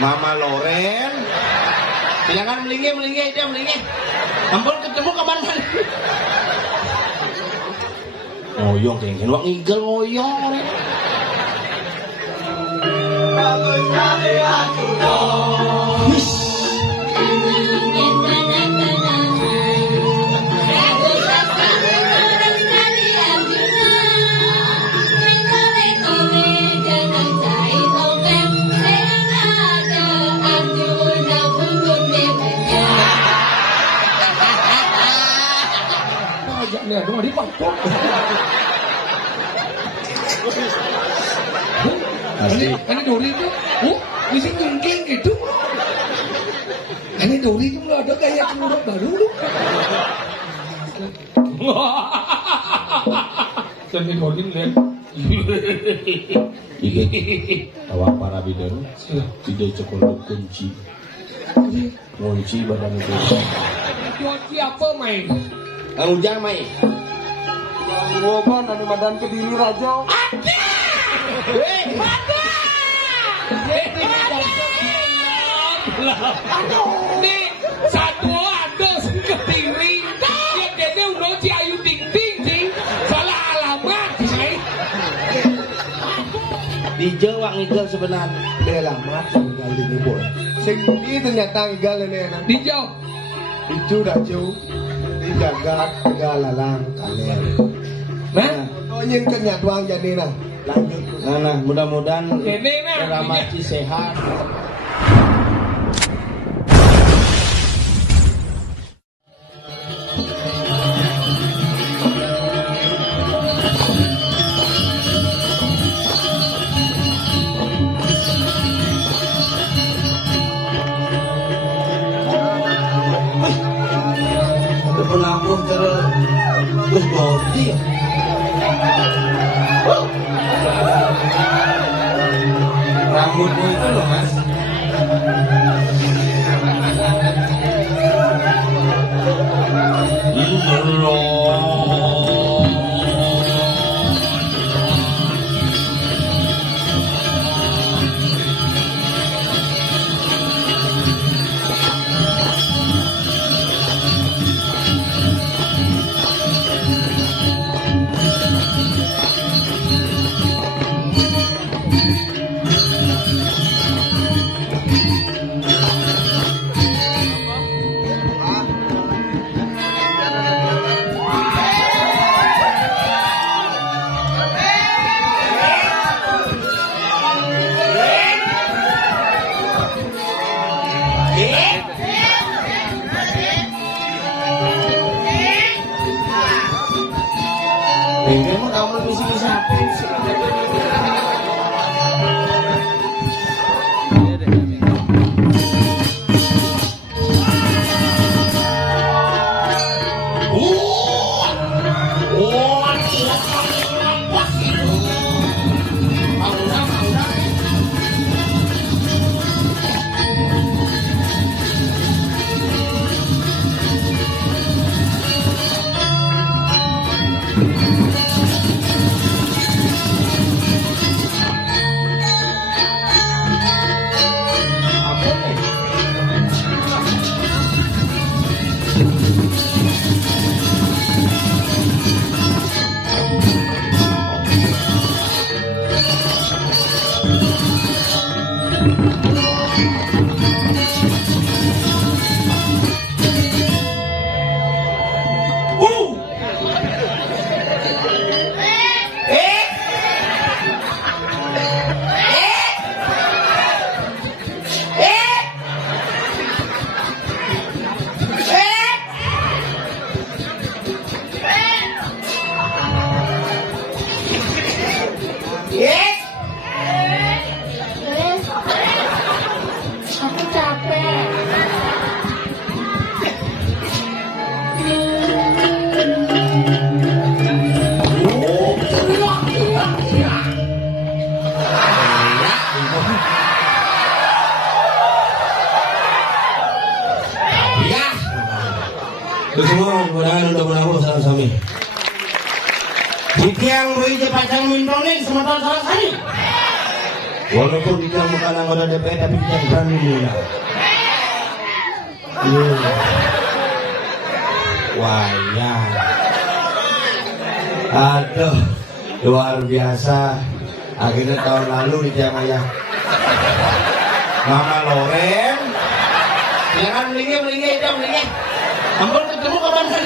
Mama Loren. Jangan melingih dia melingih. Ampun ketemu kapan mana? Ngoyong kengin wak ngigel ngoyong. Aduh, di pangkok. Ini Dori itu, bisa jengking gitu. Ini Dori itu nggak ada kayak keluruk baru loh. Jadi Dori lihat. Tawa para bidan tidak cukup kunci badan itu. Kunci apa main? Ujang main. Ngoban dari Madan ke Diri Raja. Nih satu ada ke Diri. Ya dia udah si Ayu Ting Ting sih. Salah alamat sih. Di Jawa ngigel sebenarnya. Dia alamat ngigel di Boy. Sing ini ternyata ngigel ini. Di Jawa. Itu dah jauh. Dijagat galalang kalian. Nah, yang kenyatuan jadi nah. Lanjut. Nah, mudah-mudahan ini nah. Ramati sehat. Penampung terus ganti ya. Rambutnya itu loh mas. Semua mudah-mudahan udah menabur sama-sama. Jika yang beri pacang mintoning sementara salah kali. Walaupun kita bukan anggota DPR tapi kita berani menang. Wayang. Aduh, luar biasa. Akhirnya tahun lalu di Jamaya Mama Loren. Jangan melingkir, ampun ketemu kapan kan?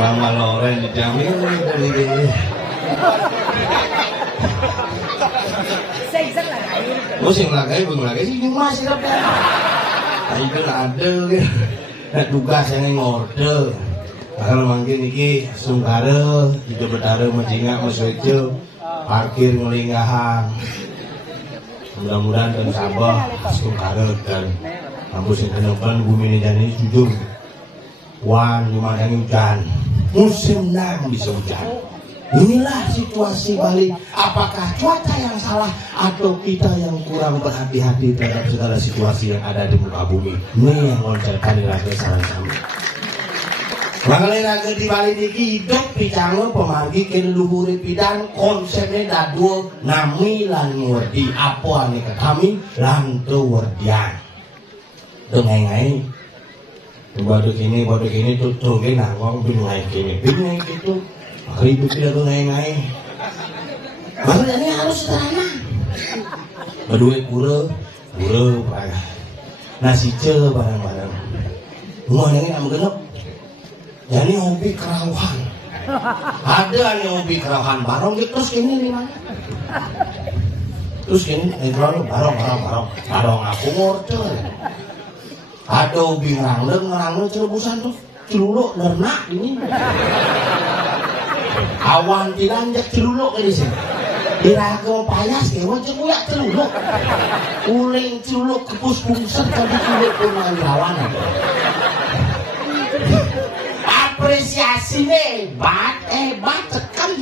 Mama Loren di Jamaya melingkir. Musim lagi, belum lagi sih cuma sih tapi. Itu ada kan. Tugas yang ngorde. Kalau mungkin iki sungkara, tidak betara menjingak maswejo, parkir ngelinggahan. Mudah-mudahan dan sabar sungkara dan kampus yang kedepan bumi ini jadi jujur. Wan cuma yang hujan, musim nang bisa hujan. Inilah situasi Bali. Apakah cuaca yang salah atau kita yang kurang berhati-hati terhadap segala situasi yang ada di muka bumi? Ini yang loncarkan di rakyat saran kami. Mengenai rakyat di Bali ini hidup picangnya pemargi keluhur pidan konsepnya dadu nami lan ngerti apa ane kami lan tuwerdian. Dengai-ngai. Baru kini tuh kena ngomong bingai gitu. Ribut tidak tuh ngai-ngai. Makanya harus sederhana. Berdua pura, nasi ce barang-barang. Rumah ini kamu genep. Jadi hobi kerawahan. Ada nih hobi kerawahan barong gitu terus gini nih mana? Terus gini, barong aku ngorder. Ada hobi ngerangler cerebusan tuh, celuluk nernak ini. Awan tilanjak celuluk di sini. Diraga payas ke wajah kuyak celuluk. Uling celuluk kepus bungset tadi celuluk pun rawan. Apresiasi hebat tekan.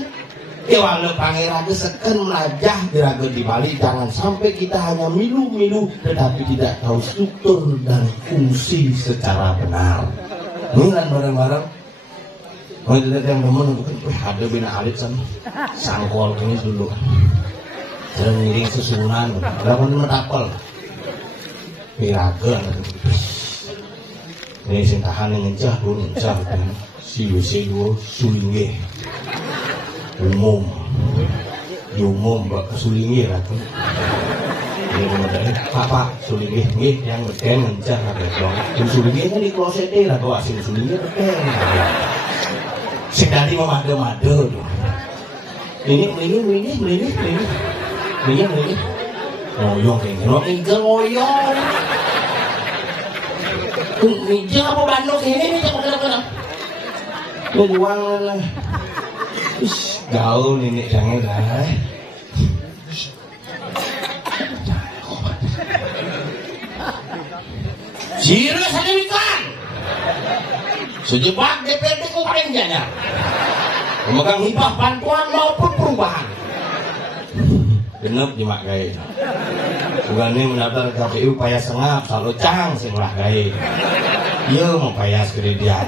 Walau pangeran seken melajah diraga di Bali, jangan sampai kita hanya milu-milu tetapi tidak tahu struktur dan fungsi secara benar. Ini kan bareng-bareng. Mau dilihat yang temen bukan, ada bina alit sana, sangkol ini dulu, jangan ngiring susunan, lawan metapel, miraga, ini sintahan yang ngencah dulu, si sulingge, umum, bak sulingge lah tuh, ini kemudian apa sulingge, yang ngeken ngencah ada dong, sulingge kan di klosetnya lah, tuh asin sulingge ngeken. Sekali mau made-made ini ngoyong kayak ngoyong ini apa bandung ini jangan uang lah gaul ini jangan lah serius ada ikan sejebak DPRD kuping janya memegang hibah bantuan maupun perubahan genep nyimak gaya bukan ini mendaftar KPU payah sengap selalu cang singlah gaya iya mau payah segede dia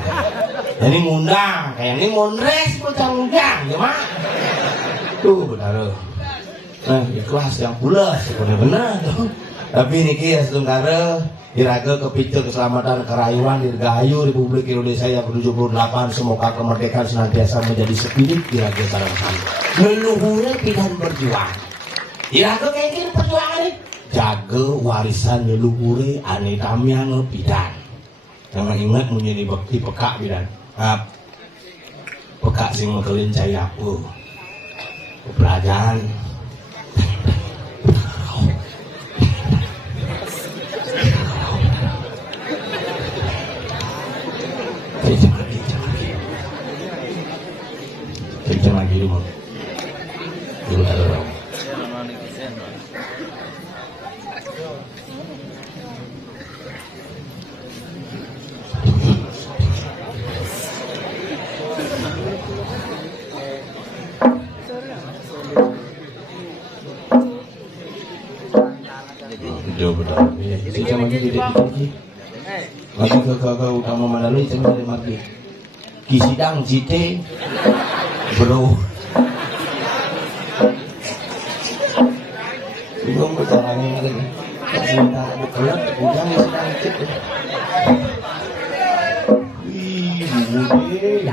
jadi ngundang kayak ini monres bocah ngundang ya mak tuh benar nah ikhlas yang pulas bener-bener tuh tapi ini kia setengkara diraga kepicu keselamatan kerayuan dirgahayu Republik Indonesia yang ke-78 semoga kemerdekaan senantiasa menjadi spirit diraga sarang-sarang leluhurnya pilihan berjuang diraga kayak gini perjuangan ini jaga warisan leluhurnya ane tamiang bidan jangan ingat menjadi bakti peka bidan peka sing mekelin cahaya aku pelajaran kencang lagi dulu ada orang kencang lagi lagi ke utama Mandalay cuma dari mati kisidang cite bro Bingung bicaranya gitu. Cinta berat, ujang sedang cek. Wih, bude.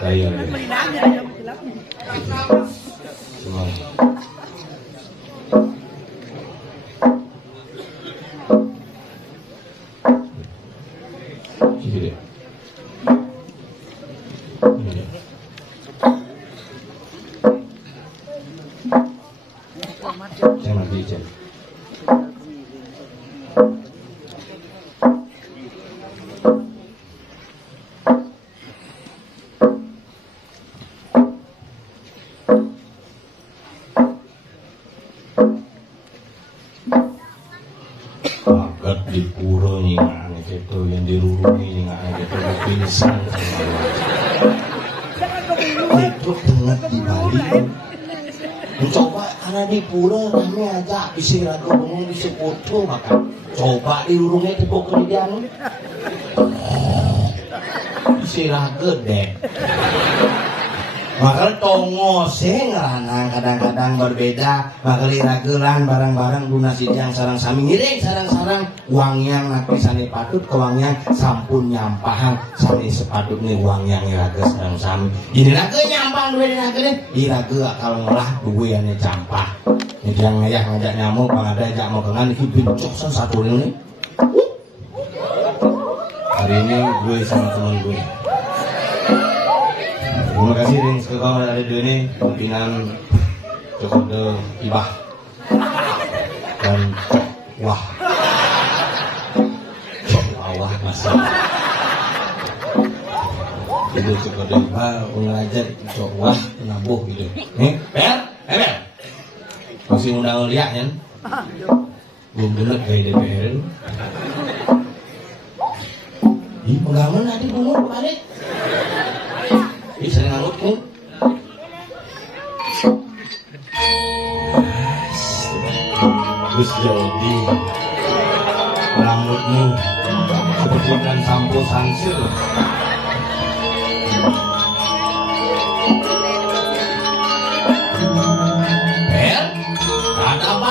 Saya cuma sini deh. Ini deh. Saya mati cek. Agak di pura nyingan gitu, yang dirurungi nyingan gitu, pingsan itu banget di Bali. Mencoba karena di pura rame aja, bisa ragu bengong bisa foto makan. Coba dirurungi di pekerjaan, bisa ragu deh. Maka tongose ngerana kadang-kadang berbeda. Maka liragelan barang-barang lunasi yang sarang sami ngiring sarang-sarang uang yang napi sani patut ke uang yang sampun nyampahan sani sepatut nih uang yang irage sarang sami. Ini rage nyampang duwe irage nih. Irage kalau ngolah duwe yang campah. Ini yang ngajak nyamuk pangada ajak mau kengan iki bincok satu ini. Hari ini gue sama teman gue. Terima kasih ring sekarang ada di ini pimpinan Joko Ibah dan wah awah masih itu Joko Ibah mengajar Joko wah nabuh gitu nih Bel masih undang lihat kan belum bener kayak DPR di pengaman nanti bungur balik bisa ngangut kan? Terus jadi rambutmu seperti dan sampo sansir. Bel, ada apa?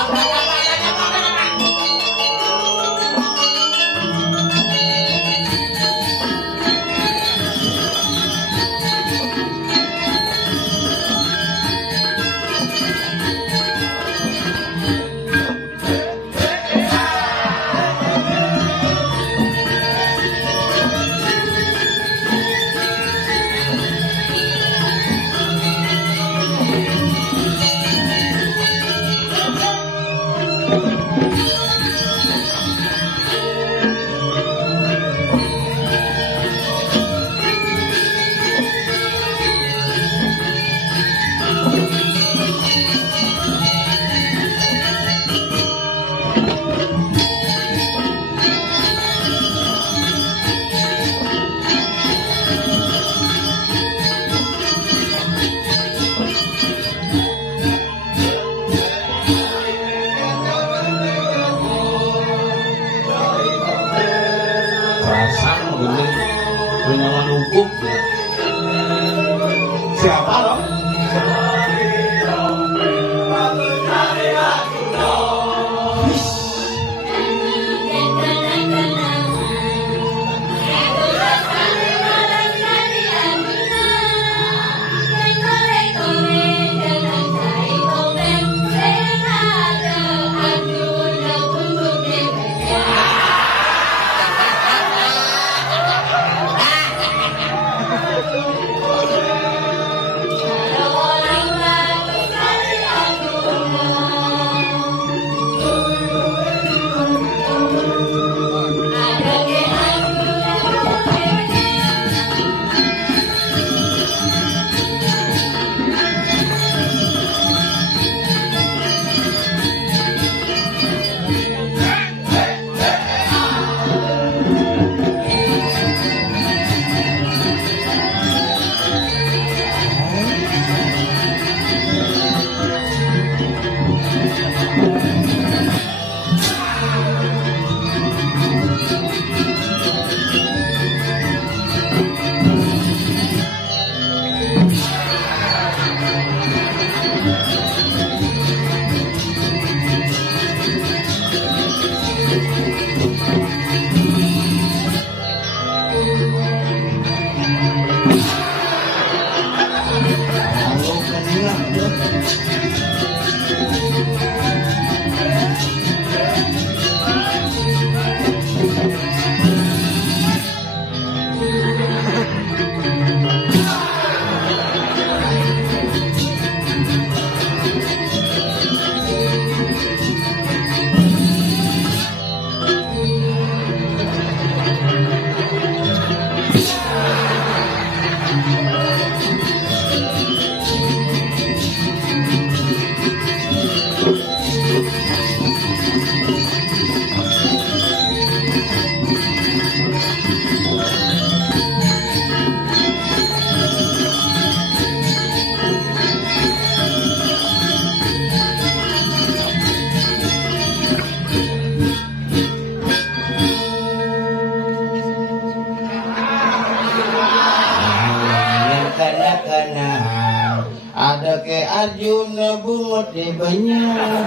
Ada ke Arjuna bungut di banyak.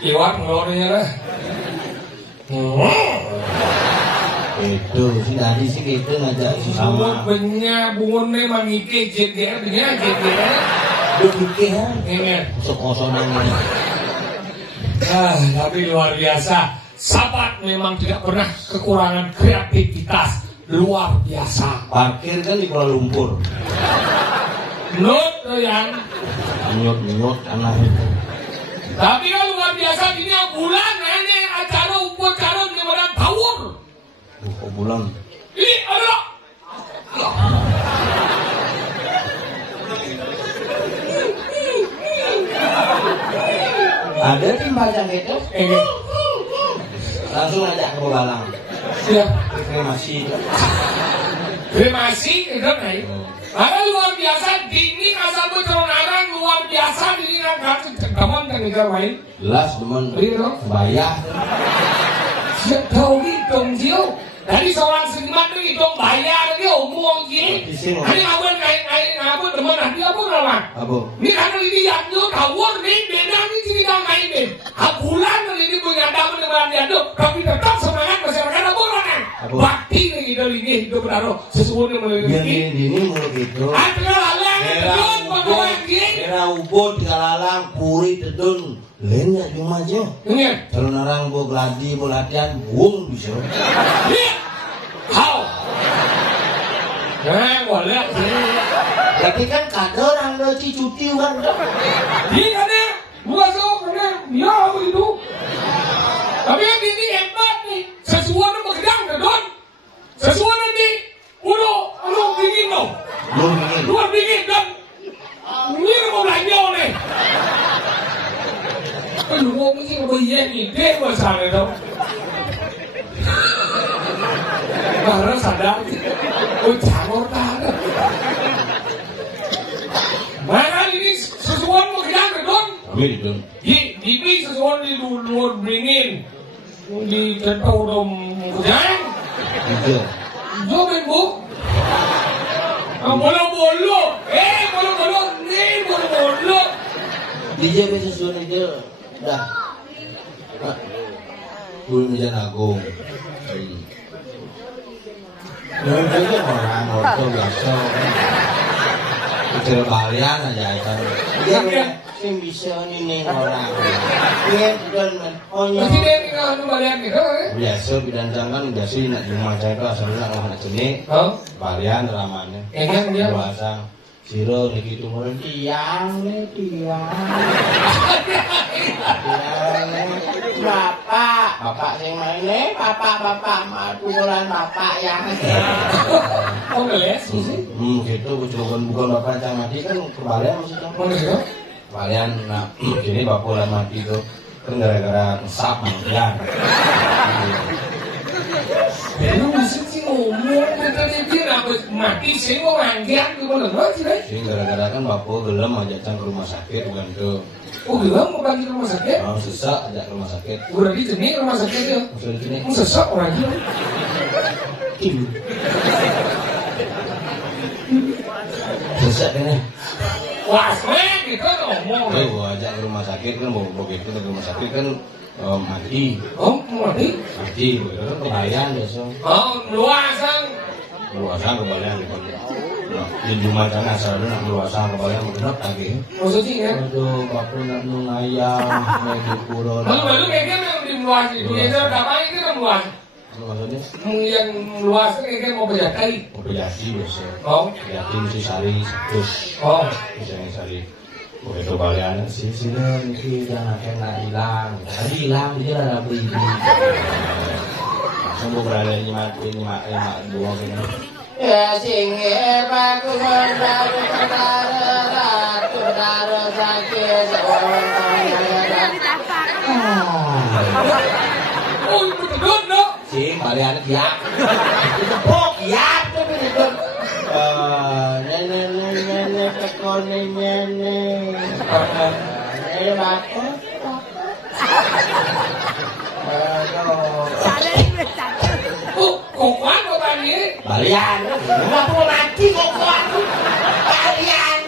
Iwak ngelornya lah. Itu si tadi sih gitu ngajak si sama. Banyak bungunnya mangike JGR nya JGR. Udah pikir Ingat. sekosongan ini. Tapi luar biasa. Sahabat memang tidak pernah kekurangan kreativitas. Luar biasa. Parkir kan di Kuala Lumpur. Not yang. Nyut anak itu. Tapi kan luar biasa ini bulan ini acara upacara di mana tawur. Bulan. Ini ada. Ada tim baca gitu. Langsung ajak ke Balang. Siap. Kremasi. Kremasi itu nih. Ada luar biasa dini asal beteronarang luar biasa dini kan teman kan negara lain. Jelas teman. Iya. Bayar. Siap tahu hitung jiu. Dari seorang seniman itu hitung bayar dia umum gini. Ini apa teman nanti apa nama? Apa? Ini karena ini yang dia tawur nih beda nih sini kau main nih. Bulan ini punya tamu dengan dia tuh tapi tetap semangat masyarakat apa orang? Bakti nih gitu ini hidup taruh sesuatu Biar melalui. ini mulu gitu. Ada lalang tedun pegawai gini. Era ubud kalalang puri tedun. Lainnya cuma aja. Ini. Kalau orang bu gladi bu latihan buang bisa. Iya. How? Boleh. Tapi kan kadang orang lagi cuti kan. Ini kan bukan so karena ya begitu. Tapi yang ini hebat nih. Sesuatu berkedang tedun. Sesuatu nih. Udah dingin loh. Belum ingin. Luar dingin dan ini mau belanja nih. Lu mau mesti ngebayang ide masalah itu. Karena sadar, jangan tahu. Mana ini sesuatu menghidang kedon? Kami itu. Di sesuatu di luar dingin, di tentau dom kejang. Itu. Jom bu. Bolo-bolo, bolo-bolo. Dia bisa sesuatu itu. Dah. Belum bisa nanggung. Juga orang orto biasa. Kecil kalian aja kan. Dia sing bisa ini orang. Dia dan Masih dia tinggal kembalian gitu. biasa bidang jangan biasa nak di rumah saya itu asalnya orang jenis. Oh, Kalian ramanya. yang dia. Puasa. Siro nih gitu mulai tiang. Bapak yang main nih, bapak pukulan bapak yang. Oh, ngeles sih. Gitu bukan bapak yang mati kan kebalian maksudnya. Oh, gitu. Kebalian, nah gini bapak yang mati itu kan gara-gara ngesap mangkian. Lu masih sih ngomong, katanya dia habis mati sih mau mangkian gimana sih? Sih gara-gara kan bapak gelem ajak ke rumah sakit bukan tuh. Oh, bilang mau pergi ke rumah sakit? Mau sesak ajak ke rumah sakit. Udah di sini rumah sakit ya? Maksudnya di sini. Mau sesak orang itu? Sesek ini. Wah, gitu ngomong. Gua ajak ke rumah sakit kan, begitu ke rumah sakit kan mati. Oh, mati? Mati, kan kebayan biasa. Oh, luasan. Luasan kebayan gitu. Nah, di rumah sana asalnya luasan kebayan benar lagi. Maksudnya kan? Aduh, bapak nak ayam, mau kurang. Lalu kayaknya yang di luas itu, ya apa itu kan luas? Maksudnya? Yang luas kayaknya mau berjati. Mau berjati biasa. Oh. Berjati mesti sari terus. Oh. Misalnya sari. Begitu balian sini mungkin jangan kena hilang. Tadi hilang dia ada beli. Langsung berada nyimak dua gini. Ya singgih bagus mendaru sakit seorang Oh, betul dong. Sing balian giap. Ditepuk giap tapi ditepuk. Nenek tekon nenek. Nenek bapak. Oh, kok kuat kok tadi? Balian. Enggak perlu mati kok kuat. Balian.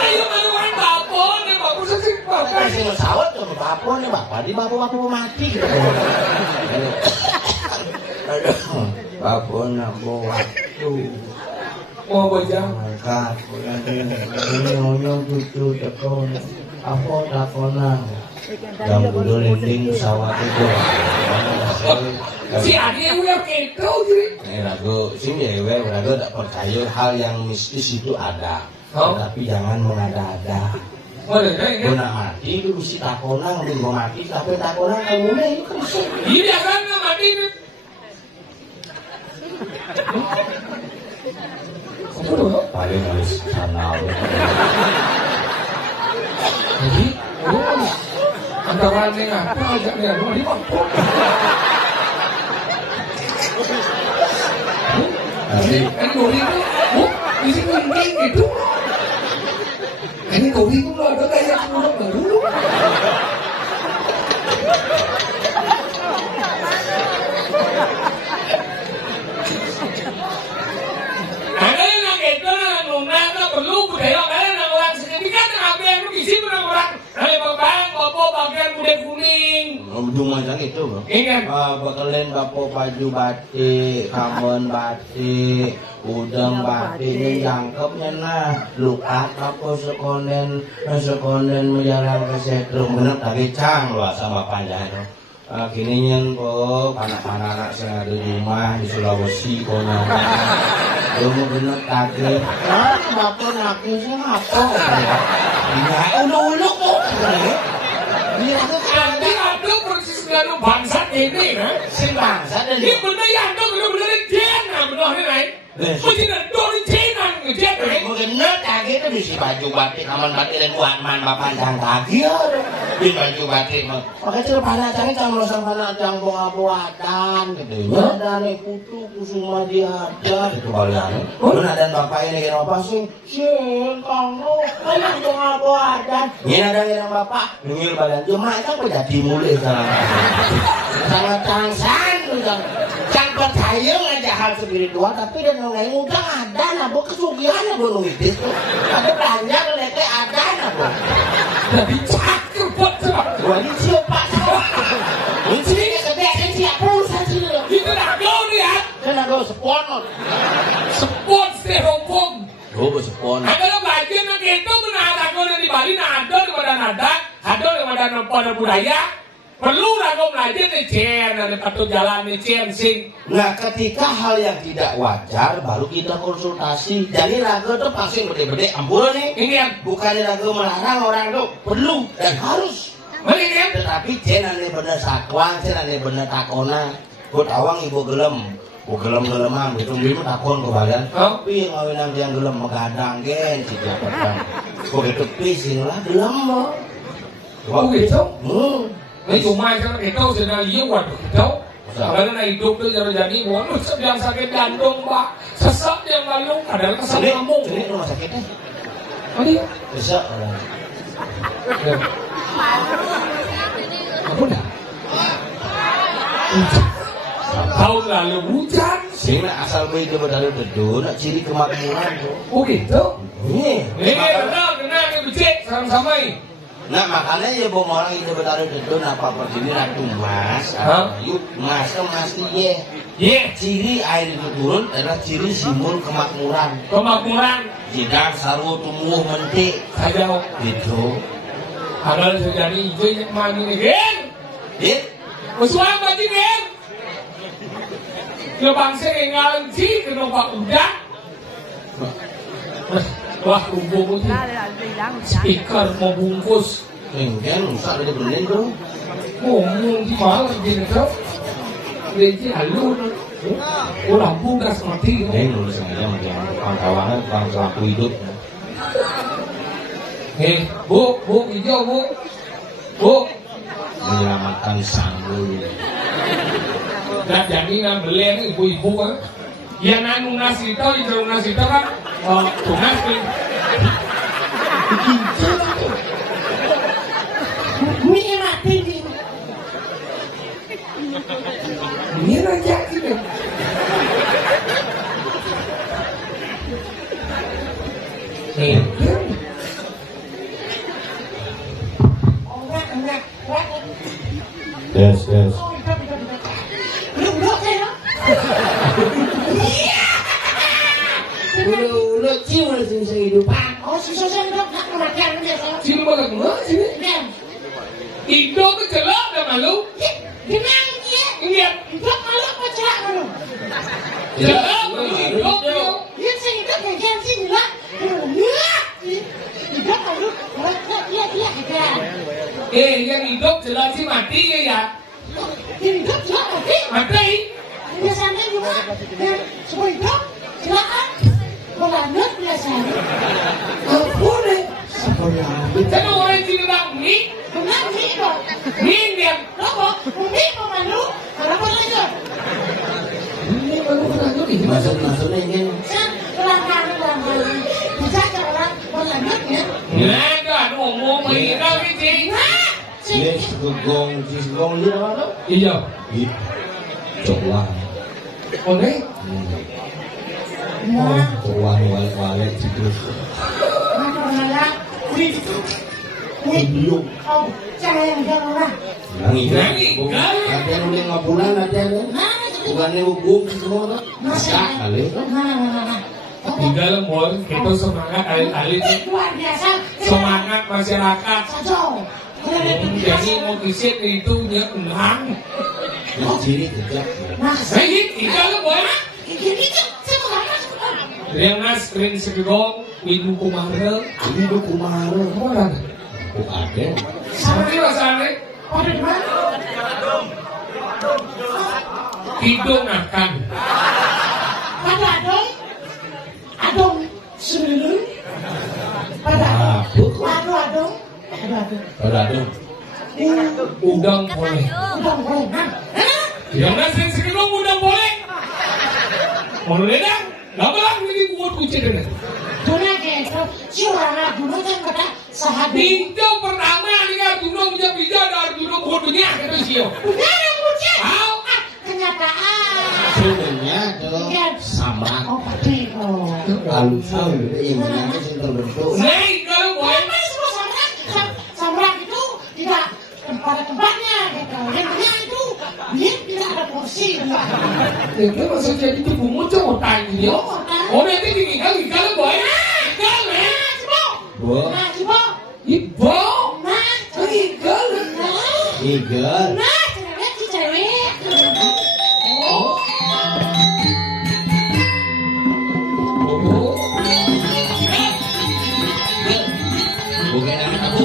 Ayo manuan bapak nih, bapak sih bapak. Kasih sawat sama bapak nih, bapak di bapak mati. Bapak nak bawa waktu. Mau baca? Angkat, ini onyong cucu tekon. Apa takonan? Jam kudu linding pesawat itu. Si Adi yang udah gitu sih. Ragu, sini ya, ragu tak percaya hal yang mistis itu ada. Tapi jangan mengada-ada. Gue nak mati itu mesti takonan, ngambil gue mati, tapi takonan kamu nih itu kan. Iya kan nggak mati itu. Paling harus sana. Jadi, antara ini apa aja nih, lu di mana? Ini Dori itu, di sini mungkin gitu. Ini Dori itu nggak ada kayak pulang dulu. Ada yang itu yang nuna itu perlu budaya kalian yang orang signifikan yang apa yang isi orang-orang. Ada bapak bagian kuda kuning. Cuma macam itu bro. Ingat. Bakalan bapak baju batik, kamen batik, udang batik ini jangkepnya nah. Luka bapak sekonden menjalan ke setrum. Bener tapi cang loh sama panjang. Kini yang kok anak-anak saya ada di rumah di Sulawesi konya. Belum bener kaget. Bapak nakisnya apa? Iya, uluk-uluk kok. Dia ada persis dengan bangsa ini, kan? si bangsa dan Ini bener ya, ada bener-bener jen, bener ini. Mesti ada dori jenan ngejen, kan? bener kaki itu bisi baju batik, aman batik dan kuat man bapak dan kaki ya. Di baju batik mah. Makanya cara panacangnya jangan merosong panacang buah-buatan gitu. Ya dari kutu kusuma dia ada itu kalian. Bener dan bapak ini kira apa sih? Sing kamu ayo buah-buatan. Ini ada yang bapak ngil badan cuma kan jadi mulai sama tangsan udah jangan percaya aja hal spiritual tapi dan orang yang udah ada nabo kesugihannya belum itu ada banyak lete ada nabo Tapi cakep buat coba. gua ini siapa ini sini gede ini siapa urusan sini Itu nak kau lihat. kan aku spon Sport styrofoam. oh spon Ada bagian yang itu benar ada yang di Bali ada daripada nada, ada daripada budaya. Perlu ragu belajar nih cen, ada patut jalan nih cen sing. nah ketika hal yang tidak wajar baru kita konsultasi jadi ragu tuh pasti bede-bede ampun nih Ingat, bukan ragu melarang orang tuh perlu dan harus ingat. tetapi cen ane bener sakwang cen ane bener takona kut awang ibu gelem gelem-geleman gitu bimu takon kebalian tapi ngawinang yang gelem megadang gen si jabatan kok itu pising lah gelem lo Oh gitu. Ini cuma itu sedang liwat gitu. Kalau na hidup tuh jadi waduh sedang sakit jantung pak, sesak yang lalu kadang kesal lambung. ini rumah sakitnya Tadi bisa apa dah? Tahun lalu hujan. sini asal bayi ke bedal bedul nak ciri kemakmuran tuh Oh gitu. Ini benar yang becek sama-sama ini. Nah makanya ya bawa orang itu bertaruh itu napa persini ratu mas, yuk mas iya. Iya. Ciri air itu turun adalah ciri simbol kemakmuran. Kemakmuran. Jika sarwo tumbuh mentik Saja. gitu. Kalau terjadi hijau yang mani nih, Gen. Bersuara bagi Gen. Lo bangsa yang ngalang sih kena pak udah. Wah, rumput speaker mau bungkus. Enggak, rusak ada benerin bro. Ngomong di malam gini bro. Jadi halu. Lampu gas mati. Nulis aja macam kawangan tukang lampu hidup. Bu, hijau bu. Menyelamatkan sanggul. Nah jadi beli ibu-ibu kan. Ya nanu nasi itu, hijau nasi itu kan. Tunas kan. Ini mati di. Ini raja sih. Yes. Udah cium lah sisa hidupan. Oh sisa hidup nak kematian dia. Cium banget mah sini. Indo tu celak dah malu. Gimana dia? Ingat. Hidup malu apa celak malu? Celak hidup tu. Dia hidup yang sini lah. Hidup malu. Dia ada. Yang hidup celak si mati ya. Hidup celak mati. Mati. Dia sampai juga. Semua hidup celakan. Melanut biasanya. Apa ni? Jangan orang sini nak ni. Benar ni dok. Ni dia. Lobo, ni pemalu. Kenapa lagi? Ini baru berlanjut ini. Maksudnya ingin Pelan-pelan. Bisa orang melanut ya. Nah, kan ngomong mengira ni. Yes, gong dia apa? Iya. Coba. Oh ni. Coba walik cikus. Belum. Oh, jangan orang. Nanti latihan udah 5 bulan latihan. Bukannya hukum semua. Masa kali. Di dalam mall kita semangat alit-alit. Luar biasa. Semangat masyarakat. Satu. Jadi mau kisit itu nyerang. Ciri jejak. Saya di dalam mall. Ini tuh sebenarnya. Yang nas screen segedong Windu Kumara. Windu Kumara. Mana? Ada. Seperti rasanya. Ada di mana? Hidung akan. Pada adong sembilan. Pada adong. Udang boleh. Yang nas screen segedong udang boleh. Mau ledang? Gabalang ini buat kucing ini. Tuna gitu, siapa dulu kan kata sahabat. Pinjau pertama ni kan dulu punya pinjau dari dulu bodohnya kata siapa? Udah yang kucing. Tahu? Kenyataan. Sebenarnya kalau sama. Oh pasti. Alusan ini namanya sentuh bentuk. Nih kalau boleh. Tapi semua samrak itu tidak pada tempatnya gitu. Yang punya itu dia tidak ada porsi. Itu masa jadi itu bumbu cowok tanya dia. Oh nanti tinggal boleh. Tinggal ya. Bo. Nah coba. Ibu. Nah tinggal. Tinggal. Nah cewek. Oh. Bukan anak aku.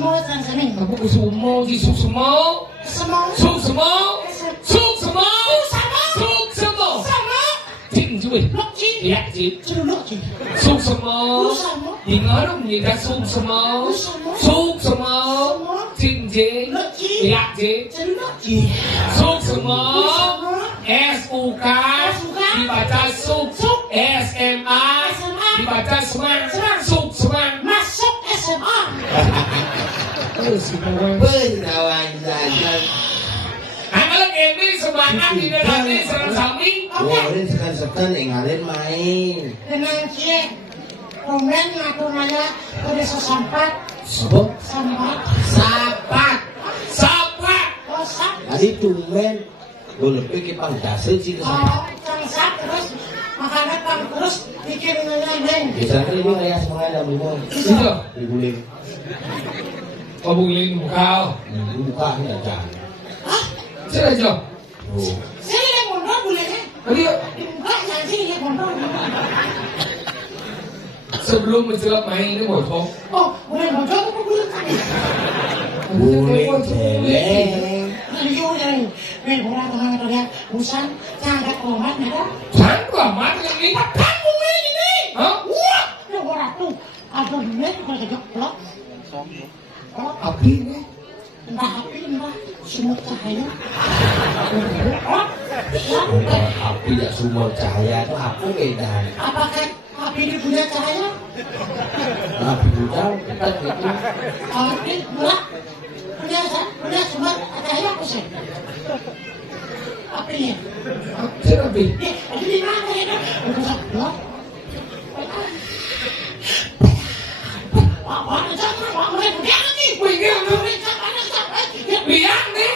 semua dan seming. Apa kusumo si suksemo? Semua. Suksemo? Suksemo? Suksemo? Sama. Chính chứ mình. Lok chi. Dạ chị. Lok chi. Suksemo? Thì nói đúng gì ta suksemo? Suksemo? Chính chị. Lok chi. Dạ chị. Lok chi. Suksemo? SUK dibaca suk. SMA dibaca semang. Suk semang. Masuk SMA. Penawang jalan. Anak ini semangat di dalam ini serang-samping. Boleh sekan-sekan ngalen main. Dengan cie. Romen ngatur-nanya ke desa Sampat. Apa? Sampat. Sapat. Sapat. Oh, sap. Tadi tumben. Gue lebih ke pangdasel sih ke Oh, cangsap terus. Makanya pang terus bikin nanya-nanya. biasanya ini kayak semuanya ada bumbu. Iya. Diguling. Có bùng lên một cao. Buka ini ada. Hah? Thế là chưa? Oh. Sini dia mondok boleh kan? Tadi Dibuka yang sini dia mondok. sebelum menjelang main ini mau toh. Oh, boleh mondok apa boleh kan? Boleh celeng. Iya, iya. Weh, bola tangan dia. Busan, canggah komat ada. Sáng quả mắt cái gì? Kan bumi ini. Hả? Wah, dia bola tuh. Ada duit kalau kejok blok. Oh, Api ini. entah api entah semut cahaya. Oh, Bukan api tidak sumber cahaya itu apa bedanya? apakah api ini punya cahaya? Api budal kita gitu. Api gelap punya sumber cahaya apa sih? Apinya. Thế là vì Jadi di mana itu? Udah blok. Apa jangan apa mereka lagi? mình nghe nó Mereka mana sampai? bị ác đấy.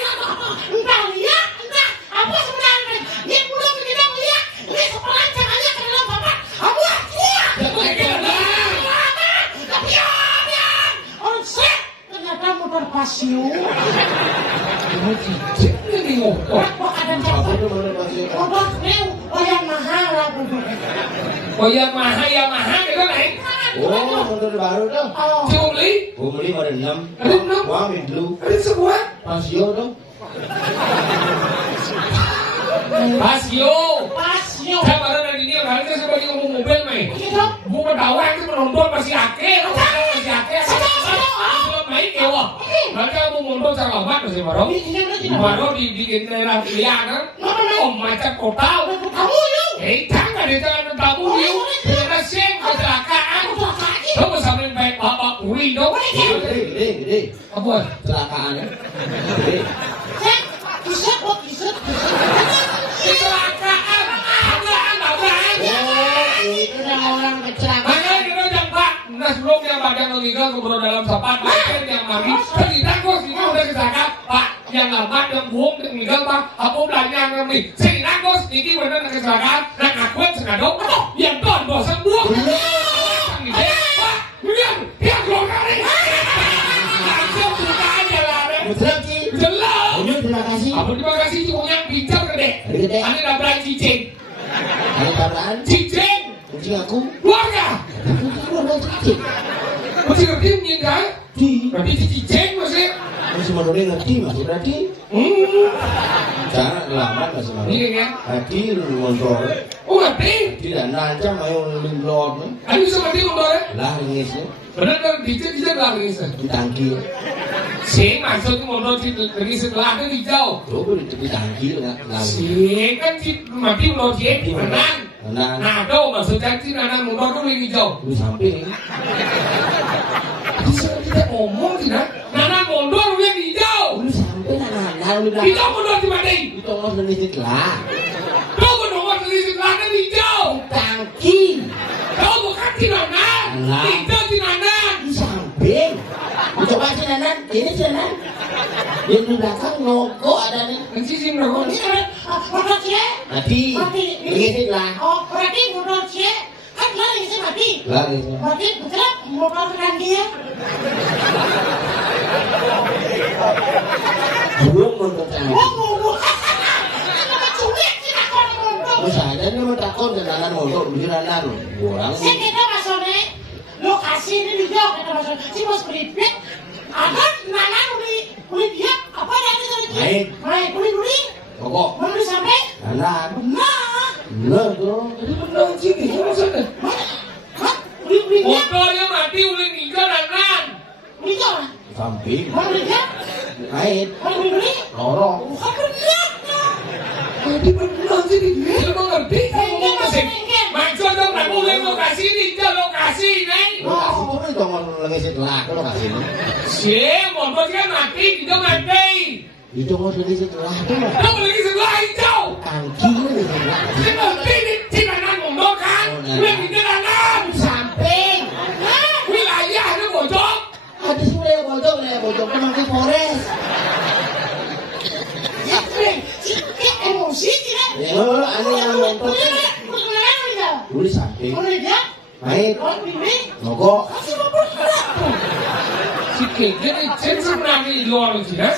Entah lihat, entah apa sebenarnya. Dia belum kita melihat. Ini sepelancang aja ke dalam papan. Abu kuat. Tapi ya, orang set. Ternyata motor pasio. Chính là đi ngủ. Kok ada Apa capek? itu boleh masih? Motor new, oh yang mahal lah. Còn Yamaha cái đó này. Oh, motor baru tuh. Oh, Chứ không lý. Gue beli pada 6. Ada 6. Wah, dulu. Ada semua. Pasio dong. Pasio. pasio. Saya baru dari ini harusnya saya bagi ngomong mobil nih. Gitu. Gue pedawang itu penonton masih akeh. Masih akeh. Sebelum main kewa. Nanti aku mundur cara lambat masih baru. Baru di daerah Liang kan. Oh macam total. Kamu yuk. Tháng là để cho anh tamu yêu. Kita xem kecelakaan. Kamu bersama baik bapak Uri dong. Gede. Apa? Kecelakaannya. Gede. Cek, kisah kok kisah. Kecelakaan. Tabrakan. Itu yang orang kecelakaan. Makanya kita jangan Pak. Nah sebelum dia badan meninggal keburu dalam sapat. Akhir yang mati. Tidak kok sini udah kecelakaan. Pak yang lambat yang buông yang meninggal Pak. Aku belanja yang nih. Tidak kok ini benar kecelakaan. Nah aku sengadong. Yang don sembuh. Pak, dia keluar nih. Langsung buka aja lah. Betul sih. Jelas. Terima kasih. Apa terima kasih cuma yang pintar gede. Gede. Ini nabrak cicing. Ada tabrakan. Cicing. Kucing aku. Keluarga. Aku ada cicing. Masih ngerti meninggal? Berarti cicing masih. Masih motornya ngerti masih berarti. Jangan lambat masih malu. Ini kan? Tadi motor. Oh ngerti? Tidak nancam ayo lindlot. Ada bisa ngerti motornya? Lah ringisnya. Benar kan? Cicing lah ringisan. Di tangki. Si maksudnya motor ringisan lah ada hijau. Coba di tangki lah. Si kan si mati motor si Nanan. Nah tuh maksudnya si Nanan motor tuh hijau. Di samping. Bisa kita ngomong tidak? Nanan motor yang hijau. Di samping anak udah. Hijau motor di mana? Itu Allah sedikit lah. Kau menolak dari selatan hijau. Tangki. Kau bukan di Nanan. Hijau di Nanan. Di samping. Coba si Nanan. Ini si Nanan. Yang di belakang logo ada nih. Yang sisi merokok. Ini ada motor cie. Mati. Ringisin lah. Oh, berarti motor cie. Kan lari sih mati. Lagi. Berarti betul motor kan dia. Belum menurut saya. Oh, kenapa culik sih nak orang motor? Terus ada nih mau takut dengan motor beli Nanan. Orang Saya kita masuknya lokasi ini di jauh kita masuk. Si bos beripit ada samping Mau lihat? kait Mau beli? lorong Bukan lihat. Jadi benar sih dia mengerti kamu masih. Maksud dong aku lokasi ini lokasi nih. lokasi itu nih jangan lagi setelah lokasi ini Siapa motor kan mati kita mati. itu mau lagi setelah itu mah Kamu lagi sebelah hijau. kaki lagi setelah Seperti di Cilangan Mondo kan? Lagi Cilangan. Samping. Wilayah itu bojong. ada sih bojong teman ke Polres Ya, sikit emosi tidak? anu yang mentor tulis samping Mau lihat? kait Mau beli? mogok Masih mau bergerak. Si Keke ini sensor nami luar sih ya.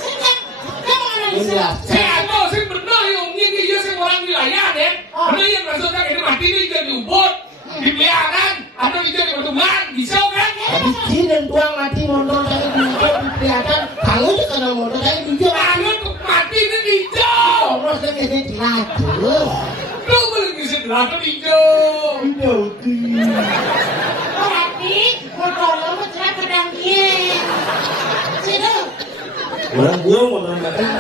jelas Saya tahu saya pernah yang ini dia saya orang wilayah deh. Karena yang maksudnya ini mati ini jadi ubud, dipelihara, ada di jadi batuman, bisa kan? tapi dan tuang mati motor saya kelihatan kalau juga kena motor saya hijau Lalu mati itu hijau. Allah saya kena celaka Lu boleh bisa dilakukan hijau. Berarti motor lo bergerak ke dalam dia. Situ. orang gua motor makan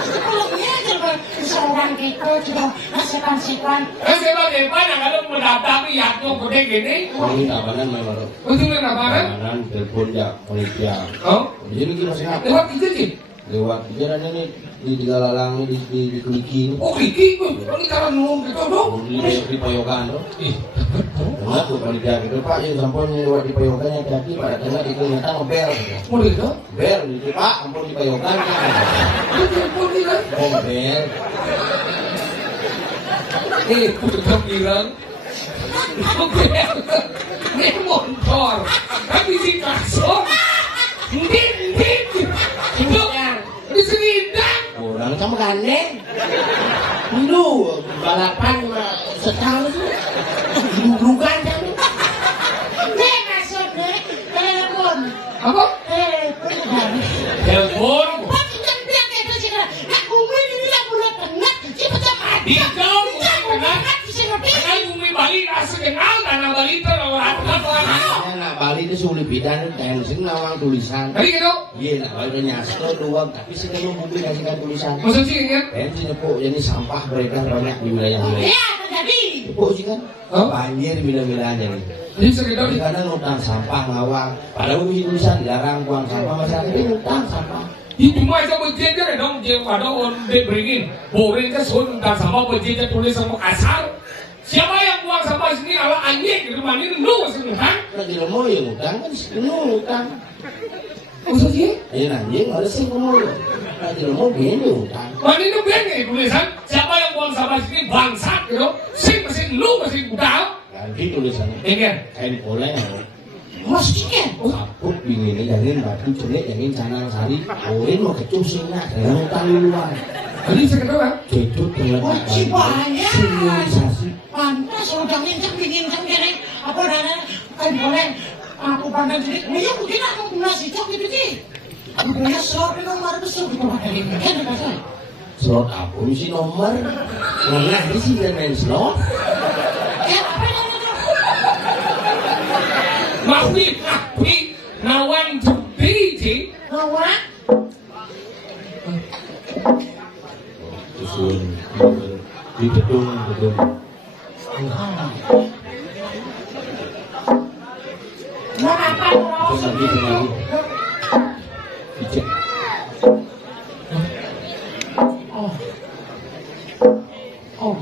Sebelumnya juga seorang gitu juga nasib-nasiban. Saya depan kalau mendatangi yakno gede gini, ini tabanan memang betul apa kan? tabanan telepon ya panitia Oh, jadi kita masih apa lewat itu sih. lewat jalan ini di Galalang di Keliki Oh, Kiki, ini kalau nunggu gitu dong. di Payogan tuh enggak tuh panitia gitu pak yang sampun lewat di Payogan yang kaki pada tengah di kelihatan ngebel Boleh dong? bel gitu pak ampun di Payogan Itu telepon nih kan? bel Udah bilang. Ini motor, tapi si kasur. Ndit. Itu di selindang. orang sama gandeng dulu balapan setahun itu dulu-dulukan kan Dia maksudnya telepon. Apa? Telepon dari. Telepon. Pasti kan dia kayak itu sih. Nak umi ini bilang bulan tengah. Cepat cepat. Di jauh kenal. Siapa? Kenal bumi Bali rasa kenal tanah Bali itu orang ya nak Bali itu sulit bidan tensin nawang tulisan Tadi gitu. iya nak Bali nyaslo doang tapi sih kan bumi kasihkan tulisan Maksud sih kan? tensin po ini sampah beredar banyak di wilayah-wilayah Iya, terjadi. po sih kan Oh. banjir di wilayah-wilayahnya nih Jadi sekitar tapi kadang ngutang sampah ngawang padahal bumi tulisan dilarang buang sampah masyarakat ini ngutang sampah di cuma itu berjejer ya dong, dia pada orang dia beringin, boring ke sun dan sama berjejer tulis sama kasar. Siapa yang buang sampah sini ala anjing di rumah ini lu sini kan? lagi lemo ya ngutang kan ngutang Maksud sih? ya anjing harus sih ngomong lagi lemo begini ngutang Mana itu begini tulisan, siapa yang buang sampah sini bangsat gitu, sing mesin lu mesin udang, ganti tulisannya ingin. kain poleng Maksudnya? kapuk bingin jangin batu celik jangin canang sari orin mau kecup singnya saya ngutang duluan Jadi sekitar kan? kecut dengan Wajib banyak. simulisasi Pantas udah dingin gini. Apa dana kan boleh aku pandang jadi. Ya mungkin aku ngasih cok gitu sih. Udah slot itu nomor besar gitu ada ini. Kan ada. slot apa sih nomor nggak di sini dan main slot Ya apa namanya? Mafi, nawan judi sih. Lawan. susun di gedung Mau apa terus lagi dicek Oh. Oh,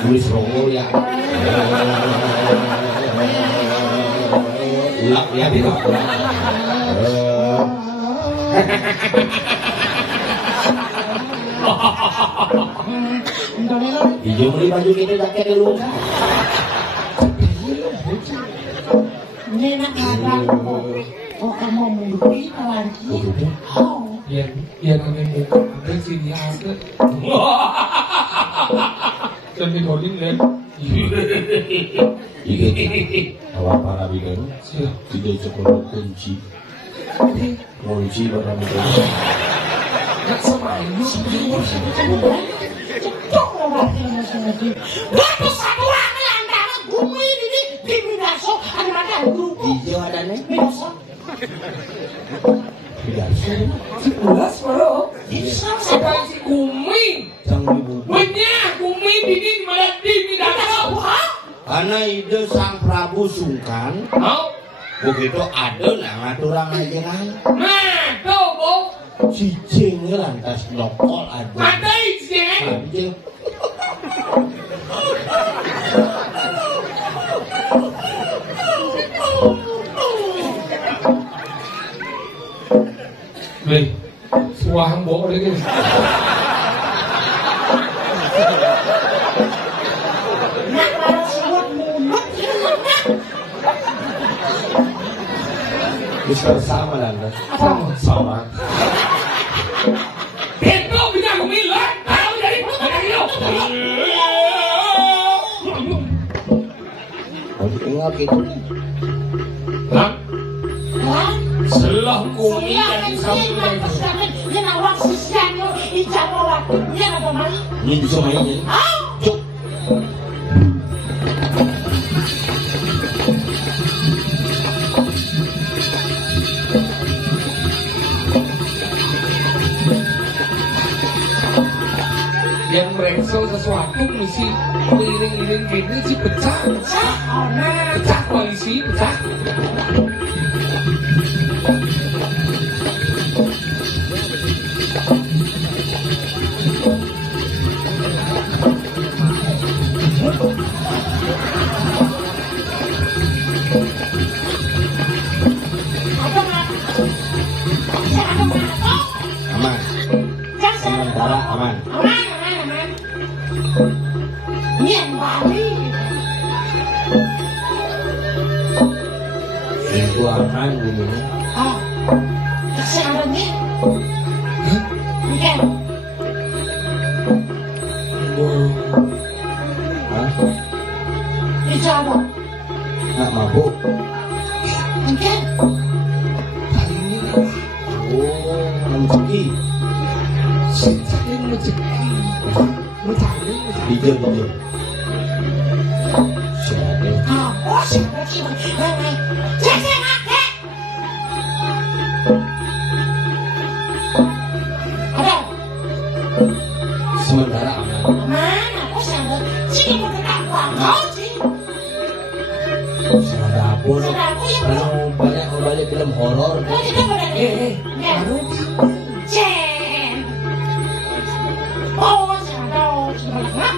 tulis rongol ya ulap ya di hijau beli baju kita jaket dulu Ini nak ngadang kok. Oh kamu mimpi lagi. Oh. Biar kami buka ambil sini ada. Dan digodin kan. Awak para bikin. Tidak sekolah kunci. Kunci barang itu. Nak sama ini Cetok orang lagi. Bagus satu orang antara bumi ini di Minaso ada grup. Hijau ada nih. Minaso. Jelas bro. Bisa Apa si Kumi? Sang ibu. Banyak Kumi dini malah di Mindanao. Karena ide Sang Prabu Sungkan. Mau? Begitu ada nama turang aja kan. Nah, tuh bu. Si Cing lantas nokol ada. Ada izin. Anjing. Beli. Suahang bohong lagi. nak kalau suat mulut nak. Bisa sama lantas. Sama. Itu bisa kumilah. Tahu dari itu. Harus ingat gitu. Lah, Hah? selah Kumi yang sampai. Ini awak sisiannya ijab orang. Ini ada main. Ini bisa mainnya. Ah. Cuk. Yang merekso sesuatu mesti iring-iring gini sih pecah. Pecah koalisi, pecah. Aman. Sementara aman. Nian Bali. Itu aman dulu. Ah. Kesannya. Nian. Hah? Ijab. Nggak mabuk. Nian. Oh, rezeki. Yang rezeki. Mencari. Hijau. Siapa? Ah, oh siapa sih? Cek cek. Ada. Sementara aman. Mana? Kok siapa? Sini mau kenapa? Kau sih. Sementara apa? Kalau banyak balik film horor. Kau tidak boleh. Baru Cek. Oh, siapa? Sebenarnya.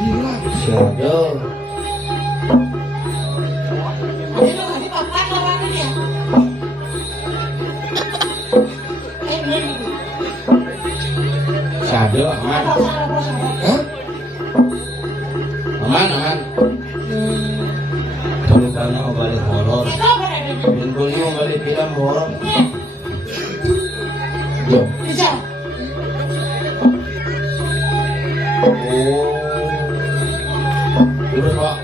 bilang. Shadow. Ada lagi papan orang ini ya. Ini. Shadow aman. Hah? Aman. Kalau banyak balik horor. Dan kalau balik film horor. Yo. Bisa. Oh. Terus Pak.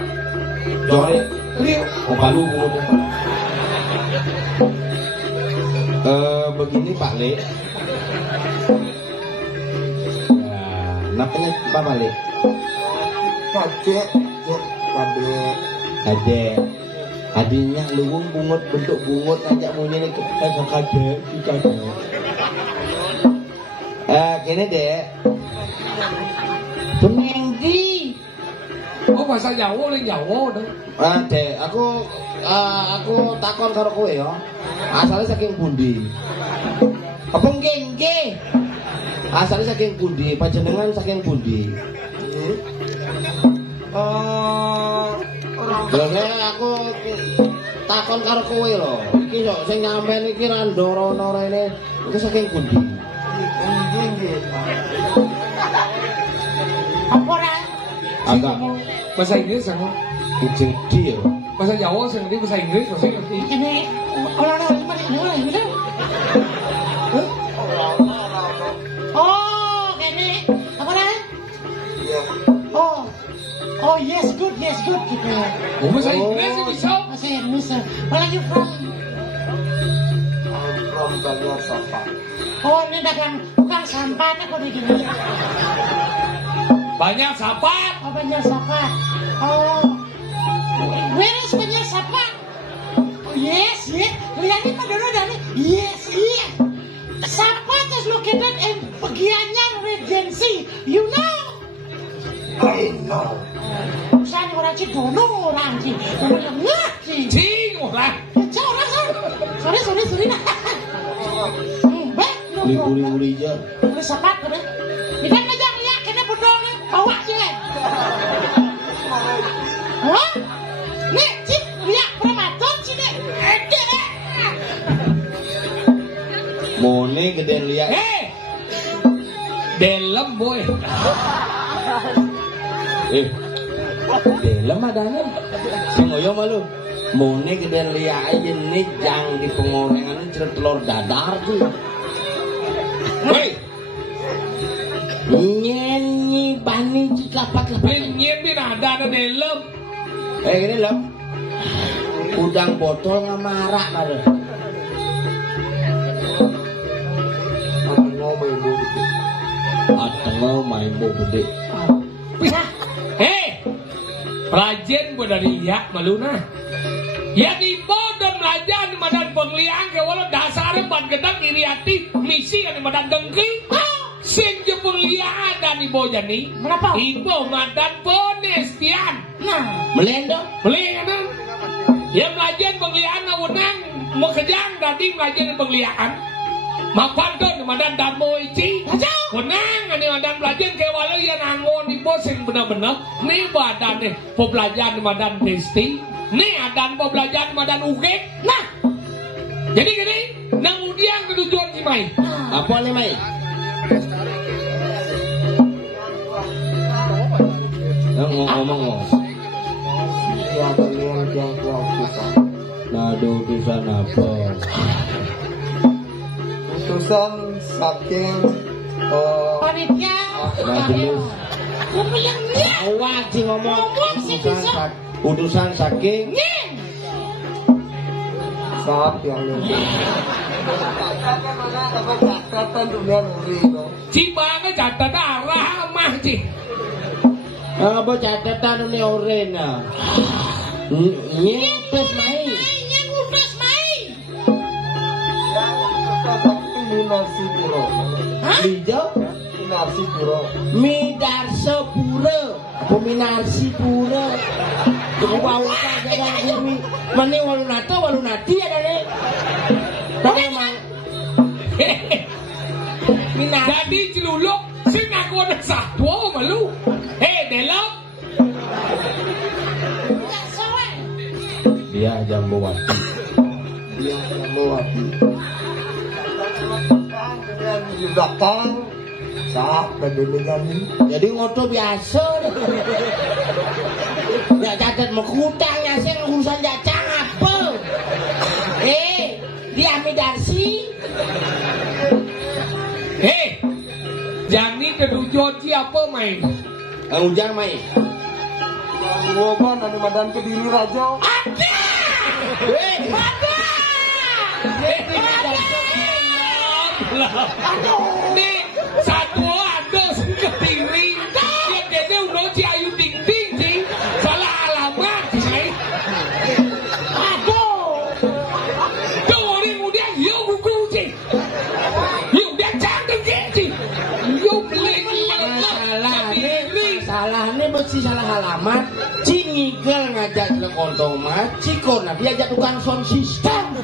Jore. Palu begini Pak Le. Namanya apa Le? Kakek, Ade. Adinya luwung bungut bentuk bungut ajak muni nih kita kade kita. Kene Dek. Pengendi. Oh bahasa Jawa oleh Jawa dong. Dek, aku takon karo kowe ya. Asale saking pundi? Apa nggih? Asale saking pundi? Panjenengan saking pundi? Lha aku takon karo kowe lho. Iki kok sing nyampean iki ra ndorono rene. Iku saking pundi? Apa ora? Agak bahasa Inggris sama jadi ya. bahasa Jawa sih ngerti bahasa Inggris masih ngerti. Ini orang-orang cuma ini gitu. Oh, ini apa nih? Oh yes good gitu. Oh, bahasa Inggris sih bisa. Bahasa Inggris. Where are you from? I'm from Banjar Sapa. Oh ini dagang tukang sampah nih kok begini. Banyak sapat. Oh Banjar Sapa. Oh, where is Banjar Sapa? Oh, yes. Lihatnya pada dulu dari. Yes. Sapa is located in Pegianyar Regency. You know? I know. Saya orang Cidono orang Ci. Orang ngerti. Cing orang. Ya orang sorry. Baik, no problem. Uli-uli aja. Ini Sapa kan? Ini kan aja ya, kena bodong bawa aja. Hah? Nih, Cik, lihat prematur sini. Mone gedean liat. Dalam boy. Dalam adanya. Sing ngoyo malu. Mone gedean liat aja nih jang di pengorengan cerita telur dadar tuh. Hei, Nyanyi bani cikapat nyen bin ada dalam. gini loh. Udang botol ngamarak baru. Atau main bo gede. Rajen buat dari ya maluna. Ya di bodan rajan di madan pengliang ke walau dasarnya ban gedang iriati misi yang di madan dengki. Sing je pengliang ada di bojan nih. Kenapa? Ibu madan penestian. Nah, Melendo. Pengliang. Ya melajan pengliang nawenang mau kejang tadi melajan pengliang. Mapanton madan dan moici. Menang ani madan pelajaran ke walau ya nangon ibu sing bener-bener nih badan nih pembelajaran madan testi nih adan pembelajaran madan uge. Nah jadi gini nang udiang ketujuan si Mai Apa nih Mai? Ngomong. Ya kalian yang kita. Nado utusan apa? Utusan saking panitia. Majelis. Ngomongnya. Awak sih ngomong. Ngomong sih bisa. Utusan saking. saat yang lebih. Catatan dunia ngeri itu. Cibangnya catat arah mah cih. Apa catatan ini orena? Nyepes Mai. Nyepes Mai. Minarsi Puro. Lijo? Minarsi Puro. Midarso Puro. Apa Minarsi Puro? Cukup bau saja dan bumi. Mani walunati ada nih. Tapi emang. Jadi celuluk sing aku ada satwa malu. Delok. Dia Jambowati. Dia Jambowati. Di belakang saat kedelingan ini. Jadi ngoto biasa. Ya catat mekutang ya sing urusan jacang apa? Dia Amidarsi. Jani kedujuan siapa main? Kang Ujang Mai. Ngoban dari Madan Kediri Raja. Ada. Nih satu ada sing Kediri. Dia gede udah si Ayu Ting Ting sih. Salah alamat sih. Aduh. Tuh orang udah yo buku sih. Yo udah cantik sih. Yo beli Salah nih bersih salah alamat. Cingigel ngajak ke kontomat, cikona dia ajak tukang sound system.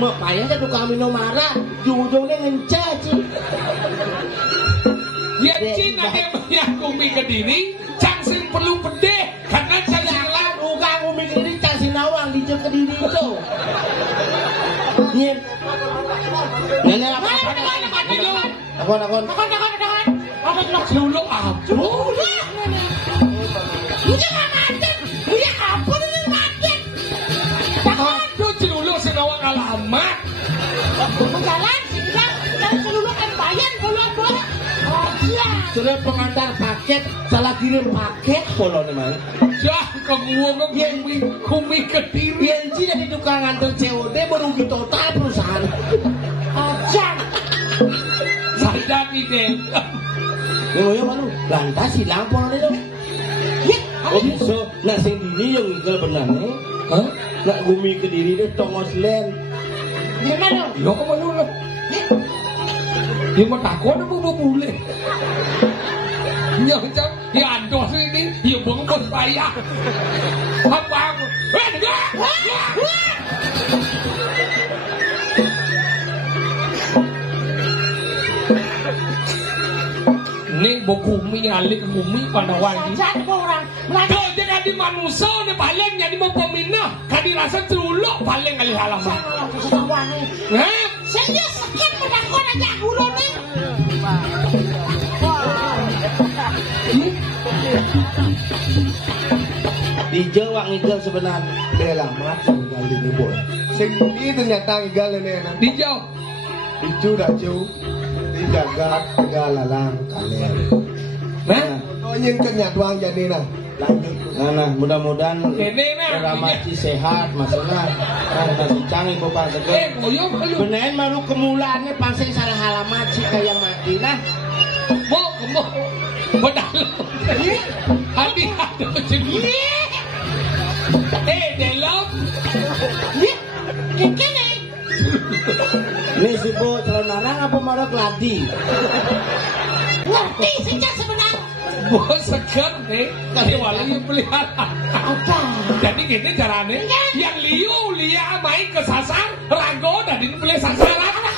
Mapaya ajak tukang Minomara, ujung-ujungnya ngencaci. Ya Cina dia menyakumi ke diri, cang sing perlu pedeh karena saya lah tukang umi ke diri, cang sinawang dijek ke diri itu. Nyen. Nenek apa? Takon. Celuluk apa? Uya nggak manten. Uya apa ini manten? Aduh, celuluk senawa alamat. Jalan, jalan celuluk kan bayar bolong-bolong. Oh iya. Sudah pengantar paket, salah kirim paket polo nih mah. Jah, keguang kumi Kediri. Yang jadi tukang nganter COD merugi total perusahaan. Ajan. Sadar ide. Ngoyo malu, lantas hilang polo nih dong. Ya, Oh bisa, nah sing dini yang ngigel benar nih. Hah? Nak bumi Kediri deh tongos len. gimana? Yo kok lu lah. Dia mau takut apa mau boleh? Yang jam, ya andos ini, ya bengkot bayar. Apa aku? Enggak. Ini bukumi alik bumi pada wajib. Sajan orang. Kau jangan di manusia ni paling jadi mau peminah. Kadi rasa celuluk paling kali halaman. Janganlah kesetawan ni. Hah? Saya sakit menakut aja guru ni. Di Jawa ngigel sebenarnya. Bela mati kali ni boy. Sing ini ternyata ngigal ni na. Di jauh. Itu dah jauh. Di jagat galalang kalian. Hah? Konyen kenyatuan jadi na. Lanjut. Nah, mudah-mudahan Ini nah. Ramati sehat masalah. Masih canggih bapak seger. Koyo lu. Beneran baru kemulaannya pasang salah halamat sih kayak mati nah. Mau kemo. Padahal. Hati-hati jadi. Dalam. Kiki ni. Ini si bo calon narang apa marah keladi? Ngerti sejak sebenarnya. Bos segar nih. Kali walau yang pelihara. Apa? Jadi gini caranya. Yang liu main kesasar. Ranggo dan ini boleh sasaran.